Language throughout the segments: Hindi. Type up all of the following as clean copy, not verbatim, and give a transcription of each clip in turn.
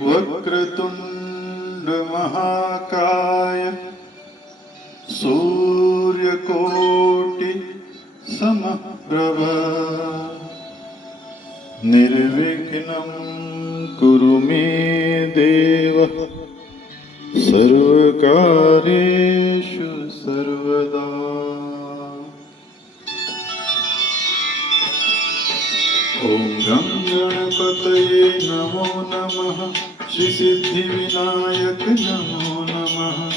वक्रतुंड महाकाय सूर्यकोटि समप्रभ निर्विघ्नं कुरु मे देव सर्वकार्येषु सर्वदा। ओम गं गणपतये नमो नमः। श्री सिद्धिविनायक नमो नमः।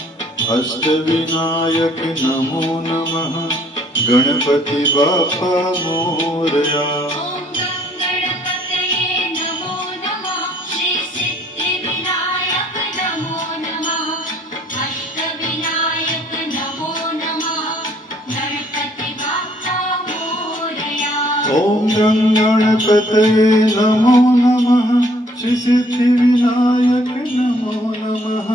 अष्टविनायक नमो नमः। गणपति बाप्पा मोरया। ओम गं गणपतये नमो नमः। श्री सिद्धिविनायक नमो नमः। अष्टविनायक नमो नमः। गणपति बाप्पा मोरया। ओम गं गणपतये नमो नमः। श्री सिद्धिविनायक नमो नमः।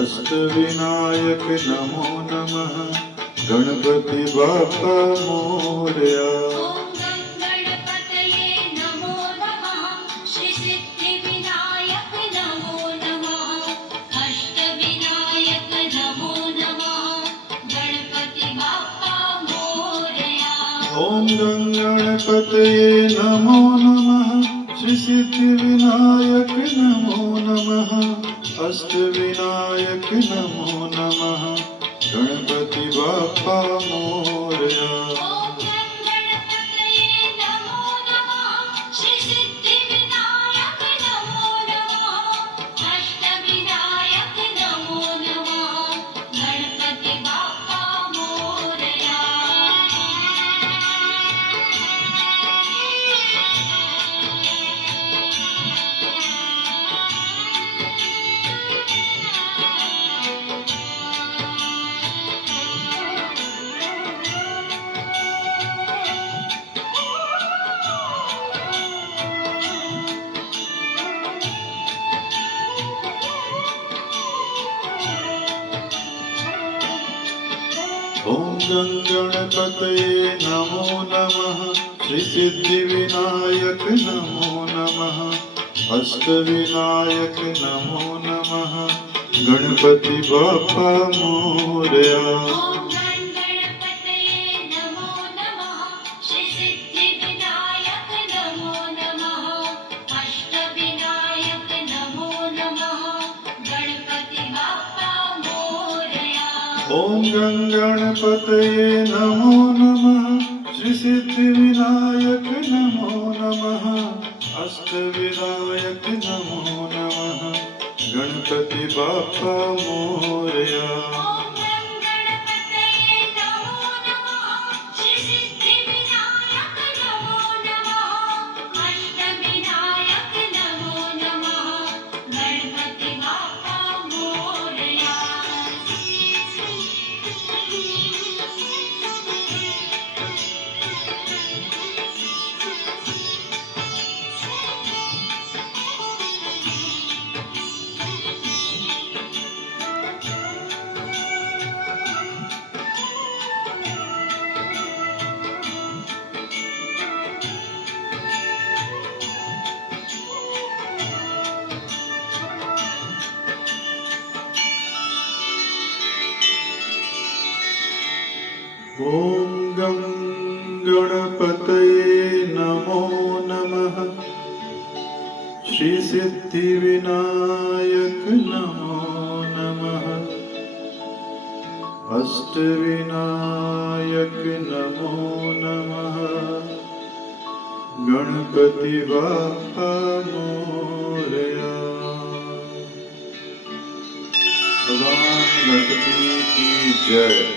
अष्टविनायक नमो नमः। गणपति बाप्पा मोरया। ओम गं गणपतये नमो नमः। श्री सिद्धिविनायक नमो नमः। अष्टविनायक नमो नमः। गणपति बाप्पा मोरया। ओम गं गणपतये नमो नमः। श्री सिद्धिविनायक नमो नमः। अष्टविनायक नमो नमः। गणपति बाप्पा मोरया। ओम गं गणपतये नमो नमः। श्री सिद्धिविनायक नमो नमः। अष्टविनायक नमो नमः। गणपति बाप्पा मोरया। ओम गं गणपतये नमो नमः। श्री सिद्धिविनायक नमो नमः। अष्टविनायक नमो नमः। गणपति बाप्पा मोरया। भगवान गणपति की जय।